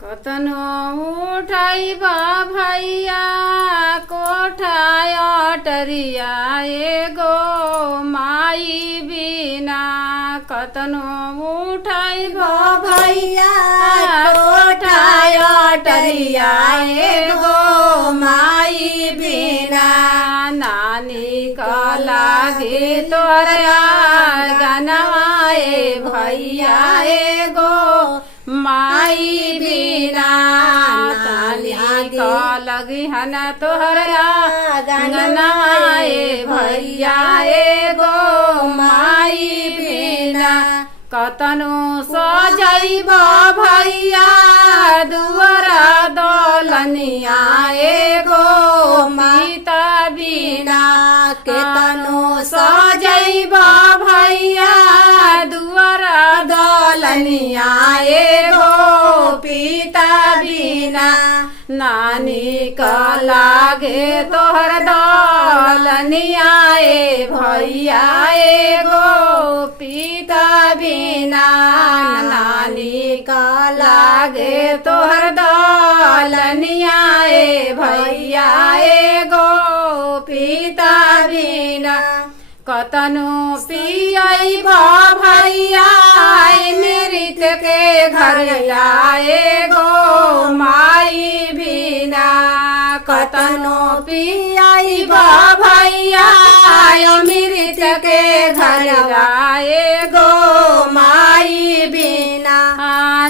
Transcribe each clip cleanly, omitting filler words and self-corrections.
कतनो उठाइब भैया कोठाय अटरिया एगो माई बिना। कतनो उठाइब भैया कोठाय अटरिया एगो माई बिना। नानी का लागे तोरा गनवाए भैया एगो माई बिना। नानी का लगी हन तोहरा गनवाए भैया एगो माई बिना। कतनो सजैब भैया दुआरा दलनिया एगो माता बिना। केतनो सजैब भैया दुआरा दलनिया एगो पिता बिना। नानी का लागे तोहर दलनिया भैया एगो पिता बिना। नानी का लागे तोहर दलनिया भैया एगो पिता बिना। कतनो पियब भैया नृत के घर एगो माई बिना। कतनो पियब भैया अमृत के घर एगो माई बिना।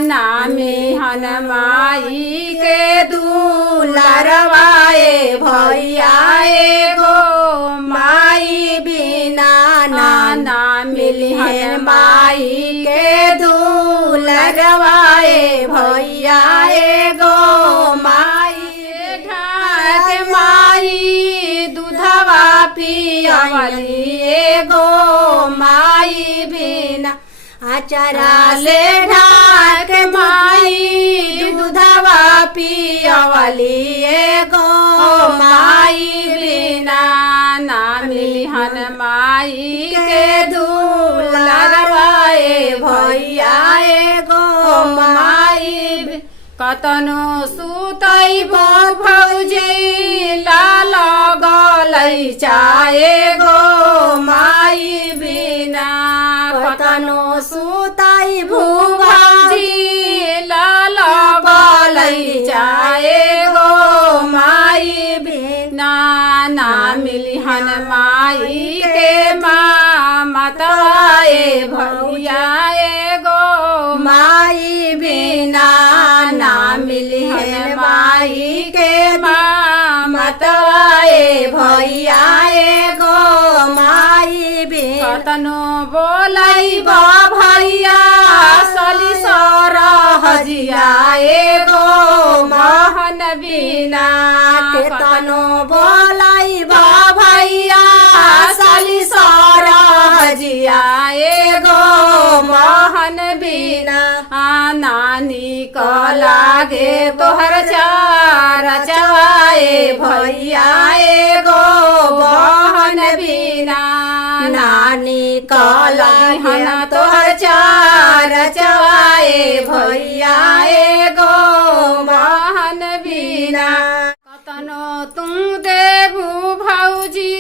नामी हन माई के दुलरवाए भैया एगो माई बिना। ना मिली हन माई के दुलरवाए भैया एगो माई। ढाक माई दूधवा पियवली एगो माई बिना। आचरा ले ढाक माई दूधवा पियवली एगो माई बिना। ना मिली हन माई के दुलरवाए भैया एगो माई। कतनो सुतैब भौजी लाल गलैचा एगो माई बिना। कतनो सुतैब भौजी लाल गलैचा एगो माई बिना। ना मिली हन माई के ममताए भैया एगो माई बिना। ना मिली हन माई के ममताए भैया एगो माई बिना। कतनो बोलैब भैया सली सरहजिया एगो महन बिना। केतनो बोलैब भैया सली सरहजिया एगो महन बिना। नानी का लागे तोहर चार चवाए भैया एगो बहन बिना। नानी का लागे हन तोहर चार चवाए भैया एगो बहन बिना। कतनो तुम देबू भौजी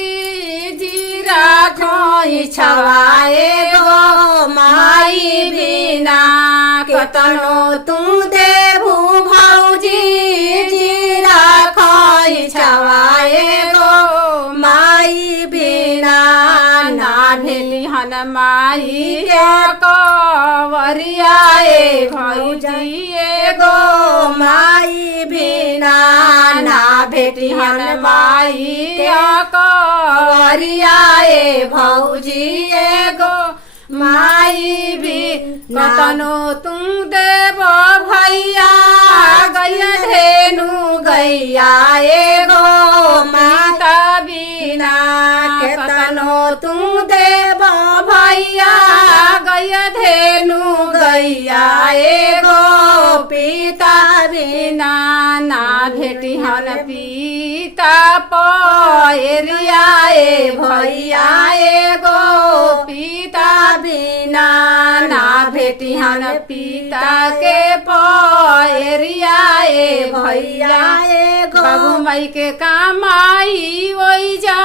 जीरा खोई छवाए गो माई बिना। कतनो तुम देबू भौजी जीरा खोई छवाए गो माई बिना। ना भेली हन माई कवरियाए भौजी एगो माई बिना। ना भेटी हन माई कवरियाए भौजी एगो माई बिना। कतनो तुम देब भैया गैया धेनु गैया एगो माता बिना। कतनो तुम देब भैया गैया धेनु गैया एगो पिता बिना। ना भेटी हन पिता पैरियाए भैया एगो पिता बिना। ना भेटी हन पिता के पैरिया कमाई के कमाई ओई जा